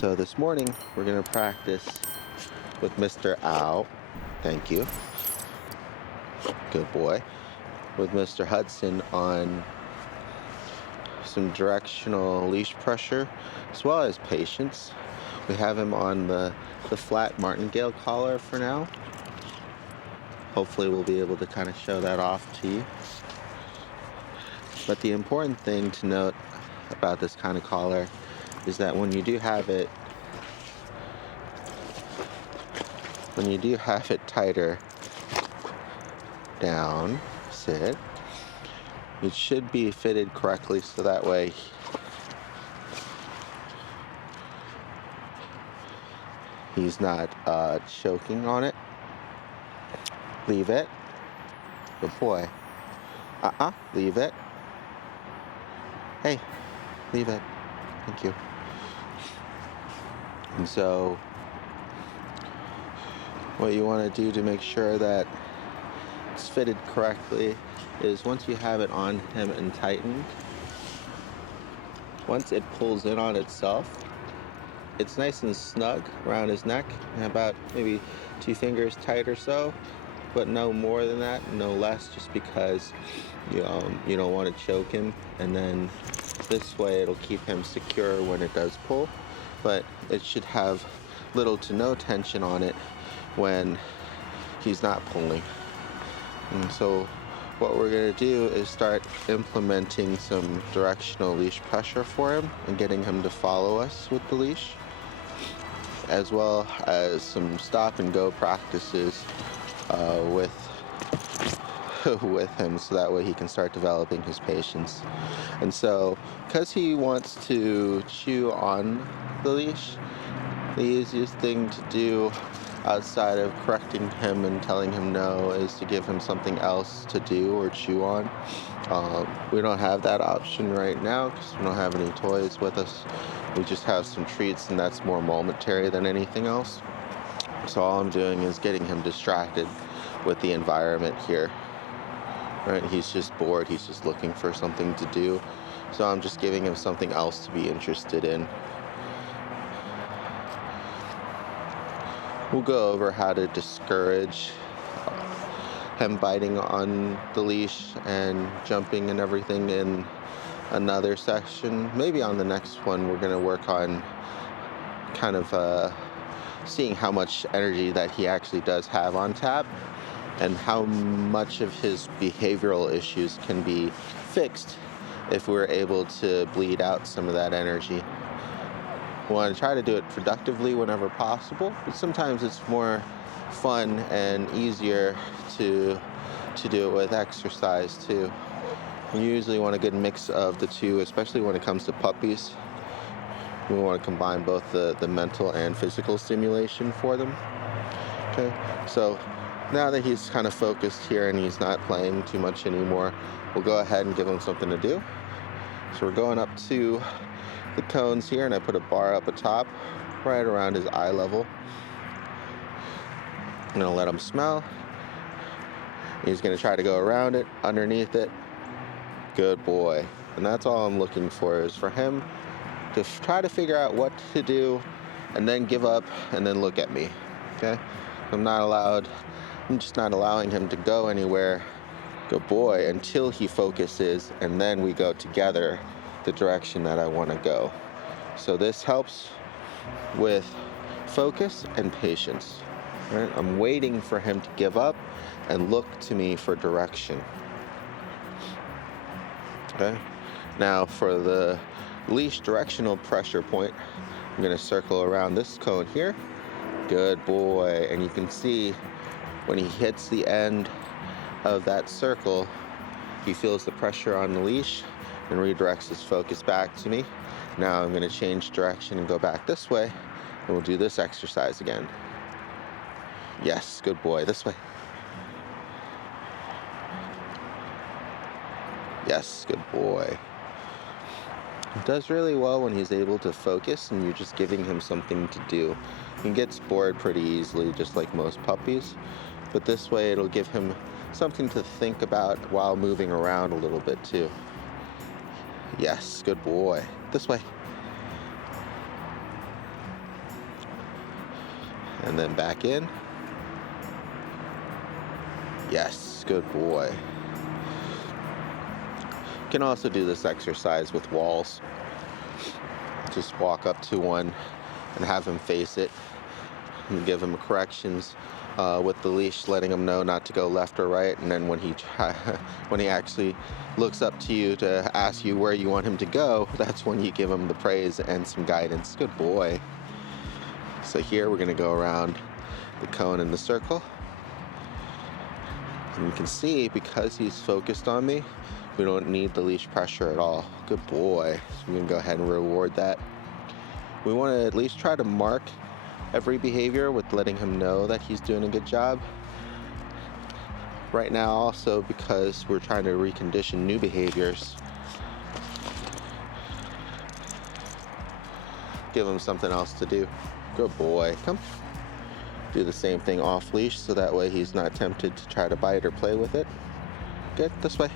So this morning we're going to practice with Mr. Ow. Thank you. Good boy. With Mr. Hudson on some directional leash pressure as well as patience. We have him on the flat martingale collar for now. Hopefully we'll be able to kind of show that off to you. But the important thing to note about this kind of collar is that when you do have it tighter down, sit, it should be fitted correctly so that way he's not choking on it. Leave it. Good boy. Leave it. Hey, leave it. Thank you. And so what you want to do to make sure that it's fitted correctly is once you have it on him and tightened, once it pulls in on itself, it's nice and snug around his neck, and about maybe 2 fingers tight or so, but no more than that, no less, just because you don't want to choke him. And then this way it'll keep him secure when it does pull, but it should have little to no tension on it when he's not pulling. And so what we're going to do is start implementing some directional leash pressure for him and getting him to follow us with the leash, as well as some stop and go practices with him, so that way he can start developing his patience. And so because he wants to chew on the leash, the easiest thing to do outside of correcting him and telling him no is to give him something else to do or chew on. We don't have that option right now because we don't have any toys with us. We just have some treats, and that's more momentary than anything else. So all I'm doing is getting him distracted with the environment here. Right? He's just bored. He's just looking for something to do. So I'm just giving him something else to be interested in. We'll go over how to discourage him biting on the leash and jumping and everything in another section. Maybe on the next one we're going to work on kind of seeing how much energy that he actually does have on tap and how much of his behavioral issues can be fixed if we're able to bleed out some of that energy. We want to try to do it productively whenever possible, but sometimes it's more fun and easier to do it with exercise too. We usually want a good mix of the two, especially when it comes to puppies. We want to combine both the mental and physical stimulation for them. Okay, so now that he's kind of focused here and he's not playing too much anymore, we'll go ahead and give him something to do. So we're going up to the cones here, and I put a bar up atop, right around his eye level. I'm gonna let him smell. He's gonna try to go around it, underneath it. Good boy. And that's all I'm looking for, is for him to try to figure out what to do and then give up and then look at me. Okay? I'm just not allowing him to go anywhere. Good boy, until he focuses, and then we go together the direction that I want to go. So this helps with focus and patience. Right? I'm waiting for him to give up and look to me for direction. Okay? Now for the leash directional pressure point, I'm going to circle around this cone here. Good boy. And you can see when he hits the end of that circle, he feels the pressure on the leash and redirects his focus back to me. Now I'm going to change direction and go back this way, and we'll do this exercise again. Yes, good boy. This way. Yes, good boy. He does really well when he's able to focus and you're just giving him something to do. He gets bored pretty easily, just like most puppies, but this way it'll give him something to think about while moving around a little bit too. Yes, good boy. This way. and then back in. Yes, good boy. You can also do this exercise with walls. Just walk up to one and have him face it and give him corrections with the leash, letting him know not to go left or right. And then when he actually looks up to you to ask you where you want him to go, that's when you give him the praise and some guidance. Good boy. So here we're going to go around the cone in the circle. And you can see, because he's focused on me, we don't need the leash pressure at all. Good boy. So we can go ahead and reward that. We want to at least try to mark every behavior with letting him know that he's doing a good job. Right now also, because we're trying to recondition new behaviors, give him something else to do. Good boy. Come. Do the same thing off leash, so that way he's not tempted to try to bite or play with it. Good. This way.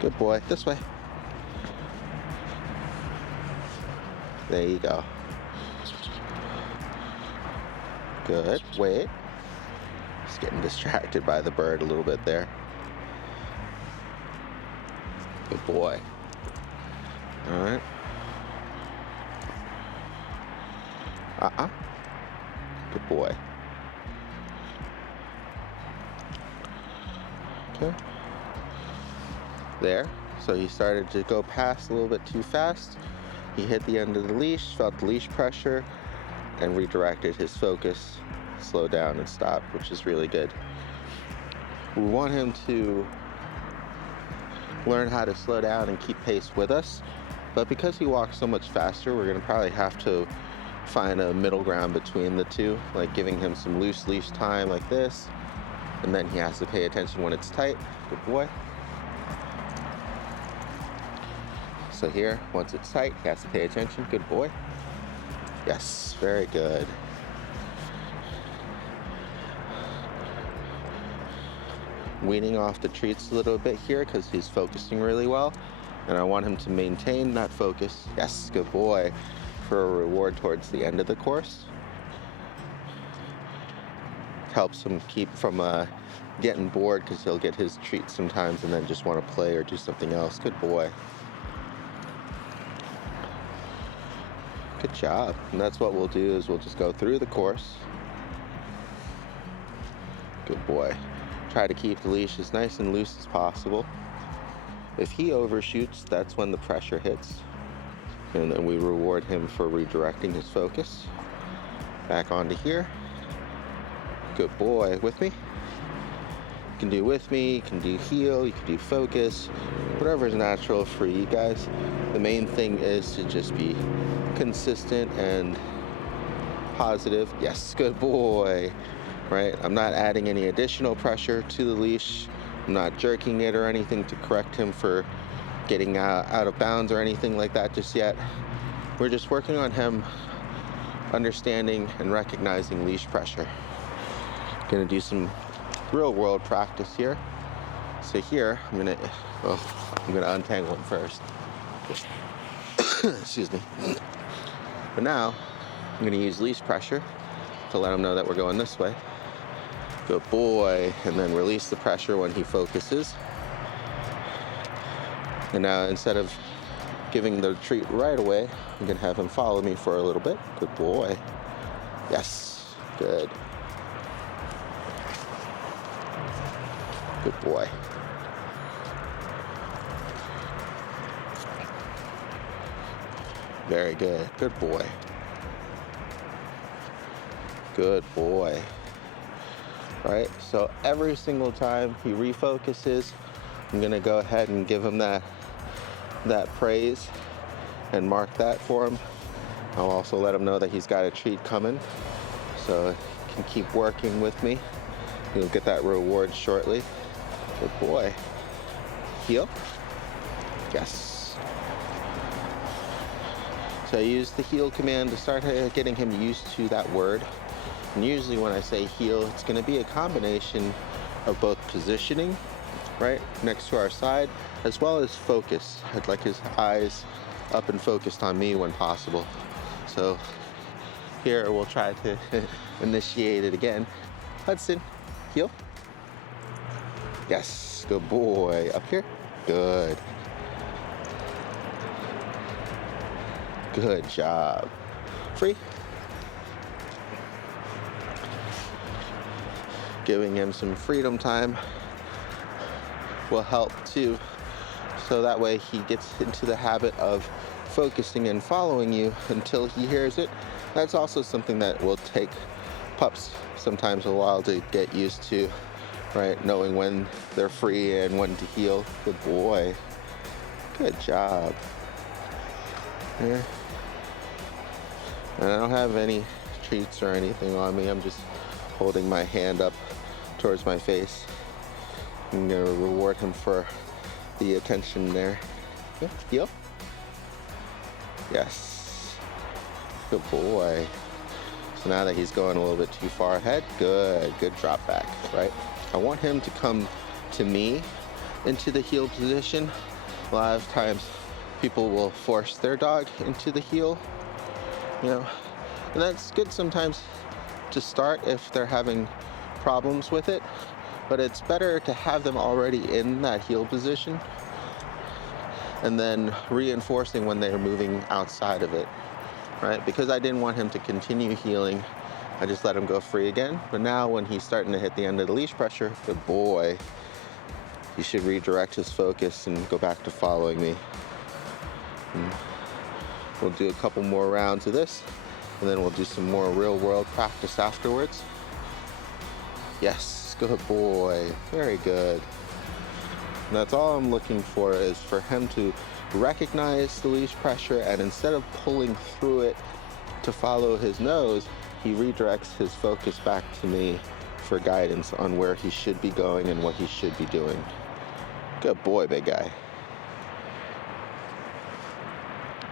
Good boy. This way. There you go. Good. Wait. Just getting distracted by the bird a little bit there. Good boy. All right. Good boy. Okay. There. So he started to go past a little bit too fast. He hit the end of the leash, felt the leash pressure, and redirected his focus, slowed down and stopped, which is really good. We want him to learn how to slow down and keep pace with us, but because he walks so much faster, we're going to probably have to find a middle ground between the two, like giving him some loose leash time like this, and then he has to pay attention when it's tight. Good boy. So here, once it's tight, he has to pay attention. Good boy. Yes, very good. Weaning off the treats a little bit here because he's focusing really well, and I want him to maintain that focus. Yes, good boy. For a reward towards the end of the course. Helps him keep from getting bored, because he'll get his treat sometimes and then just want to play or do something else. Good boy. Good job. And that's what we'll do, is we'll just go through the course. Good boy. Try to keep the leash as nice and loose as possible. If he overshoots, that's when the pressure hits. And then we reward him for redirecting his focus. Back onto here. Good boy. With me? You can do with me, you can do heel, you can do focus, whatever is natural for you guys. The main thing is to just be consistent and positive. Yes, good boy. Right? I'm not adding any additional pressure to the leash. I'm not jerking it or anything to correct him for getting out of bounds or anything like that just yet. We're just working on him understanding and recognizing leash pressure. Gonna do some real world practice here. So here, I'm gonna untangle him first. Excuse me. But now, I'm gonna use leash pressure to let him know that we're going this way. Good boy. And then release the pressure when he focuses. And now, instead of giving the treat right away, I'm gonna have him follow me for a little bit. Good boy. Yes, good. Good boy. Very good. Good boy. Good boy. Right? So every single time he refocuses, I'm gonna go ahead and give him that praise and mark that for him. I'll also let him know that he's got a treat coming, so he can keep working with me. He'll get that reward shortly. Good boy. Heel. Yes. So I use the heel command to start getting him used to that word. And usually when I say heel, it's going to be a combination of both positioning, right, next to our side, as well as focus. I'd like his eyes up and focused on me when possible. So here we'll try to initiate it again. Hudson, heel. Yes, good boy. Up here, good. Good job. Free. Giving him some freedom time will help too. So that way he gets into the habit of focusing and following you until he hears it. That's also something that will take pups sometimes a while to get used to, right? Knowing when they're free and when to heel. Good boy. Good job. Here. And I don't have any treats or anything on me. I'm just holding my hand up towards my face. I'm gonna reward him for the attention there. Yeah, heel. Yes. Good boy. So now that he's going a little bit too far ahead, good drop back, right? I want him to come to me into the heel position. A lot of times people will force their dog into the heel, you know, and that's good sometimes to start if they're having problems with it, but it's better to have them already in that heel position and then reinforcing when they're moving outside of it, right? Because I didn't want him to continue healing, I just let him go free again. But now when he's starting to hit the end of the leash pressure, good boy, he should redirect his focus and go back to following me. And we'll do a couple more rounds of this, and then we'll do some more real world practice afterwards. Yes, good boy, very good. And that's all I'm looking for, is for him to recognize the leash pressure, and instead of pulling through it to follow his nose, he redirects his focus back to me for guidance on where he should be going and what he should be doing. Good boy, big guy.